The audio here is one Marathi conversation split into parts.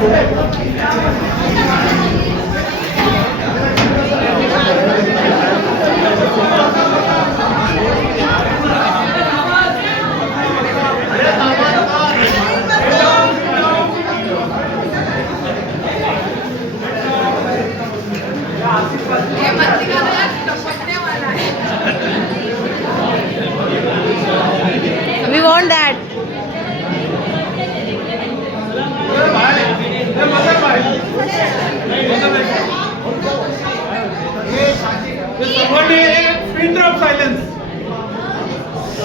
We want that.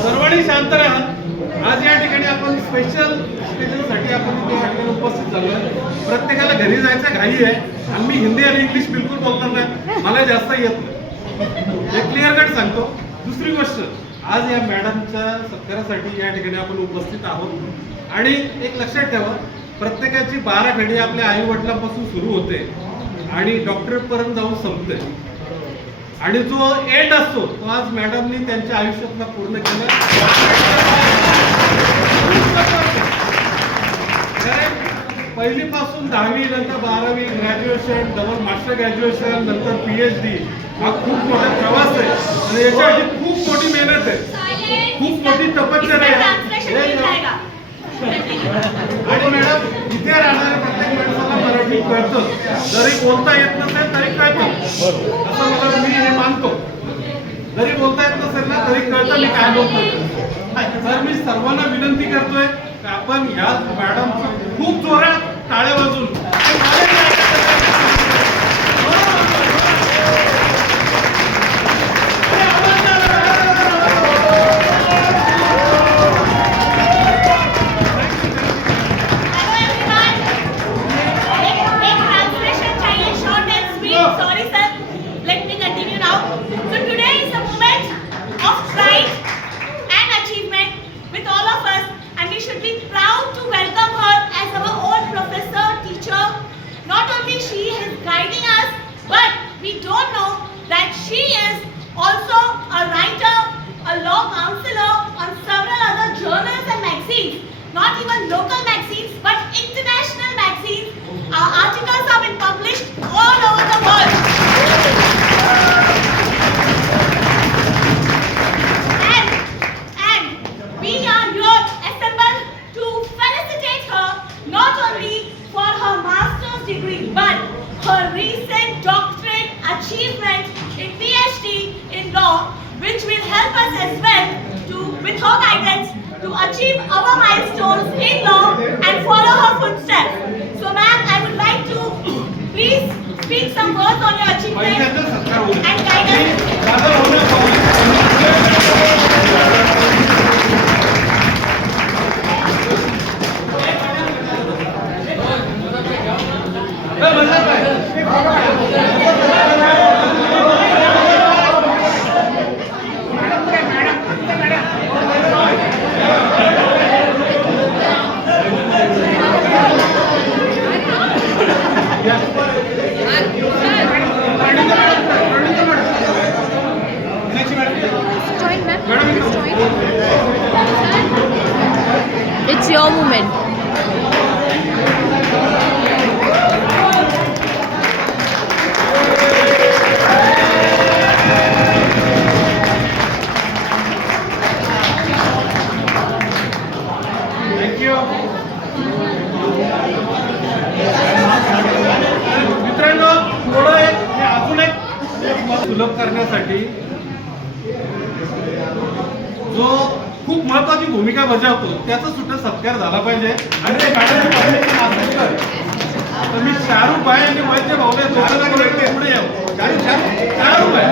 सर्वांनी शांत राहा. आज या ठिकाणी आपण स्पेशलसाठी आपण या ठिकाणी उपस्थित झालोय. प्रत्येकाला घरी जायचं घाई आहे. आम्ही हिंदी आणि इंग्लिश बिलकुल बोलणार नाही, मला जास्त येत नाही, हे क्लिअर कट सांगतो. दुसरी गोष्ट, आज या मॅडमच्या सत्कारासाठी या ठिकाणी आपण उपस्थित आहोत. आणि एक लक्षात ठेवा, प्रत्येकाची 12 घडी आपल्या आई वडिलांपासून सुरू होते आणि डॉक्टरपर्यंत जाऊन संपते. आणि जो एंड असतो तो आज मॅडमनी त्यांच्या आयुष्यातला पूर्ण केला. पहिलीपासून 10वी नंतर 12वी ग्रॅज्युएशन, डबल मास्टर ग्रॅज्युएशन, नंतर PhD, हा खूप मोठा प्रवास आहे आणि याच्यासाठी खूप मोठी मेहनत आहे, खूप मोठी तपश्चर्या आहे. आणि मॅडम, इथे राहणाऱ्या प्रत्येक माणसाला मराठी कळतं, जरी बोलता येत नसेल तरी कळतं, असं मला मी हे मानतो. जरी बोलता येत नसेल ना तरी कळतं मी काय बोलतोय. तर मी सर्वांना विनंती करतोय की आपण या मॅडमचं खूप जोरात टाळ्या वाजून not even local magazines but international magazines. Our articles have been published all over the world. And we are here assembled to felicitate her not only for her master's degree but her recent doctorate achievement in PhD in law, which will help us as well to, with her guidance, to achieve our milestones in law and follow her footsteps. So ma'am, I would like to please speak some words on your achievement and guidance. It's your moment. Thank you. मित्रांनो, थोडं अजून एक सुलभ करण्यासाठी जो खूप महत्वाची भूमिका बजावतो त्याचा सुद्धा सत्कार झाला पाहिजे. आणि ते तर मी शाहरुख भाई आणि वैद्य भाऊने दोघांना पुढे यावं. शाहरुख भाई